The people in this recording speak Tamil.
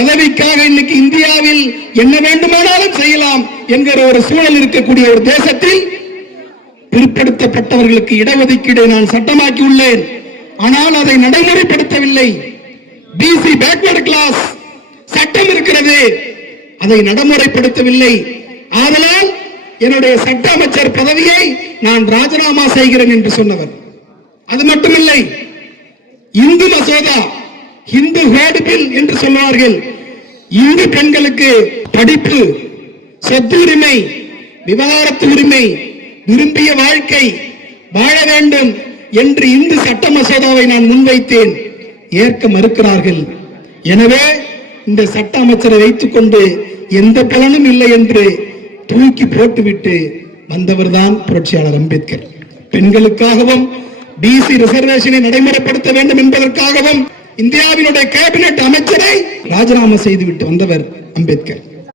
பதவிக்காக இன்னைக்கு இந்தியாவில் என்ன வேண்டுமானாலும் செய்யலாம் என்கிற ஒரு சூழல் இருக்கக்கூடிய ஒரு தேசத்தில் பிற்படுத்தப்பட்டவர்களுக்கு இடஒதுக்கீடை நான் சட்டமாக்கி உள்ளேன். ஆனால் அதை நடைமுறைப்படுத்தவில்லை. பிசி பேக்வர்ட் கிளாஸ் சட்டம் இருக்கிறது, அதை நடைமுறைப்படுத்தவில்லை. ஆதலால் என்னுடைய சட்ட அமைச்சர் பதவியை நான் ராஜினாமா செய்கிறேன் என்று சொன்னவர். அது மட்டுமில்லை, இந்து மசோதா, இந்து ஹேட் பில் என்று சொல்வார்கள். இந்து பெண்களுக்கு படிப்பு, சொத்து உரிமை, விவாகரத்து உரிமை, விரும்பிய வாழ்க்கை வாழ வேண்டும் என்று இந்து சட்ட மசோதாவை நான் முன்வைத்தேன். ஏற்க மறுக்கிறார்கள். எனவே இந்த சட்ட அமைச்சரை வைத்துக் கொண்டு எந்த பலனும் இல்லை என்று தூக்கி போட்டுவிட்டு வந்தவர் தான் புரட்சியாளர் அம்பேத்கர். பெண்களுக்காகவும் பிசி ரிசர்வேஷனை நடைமுறைப்படுத்த வேண்டும் என்பதற்காகவும் இந்தியாவினுடைய கேபினெட் அமைச்சரை ராஜினாமா செய்துவிட்டு வந்தவர் அம்பேத்கர்.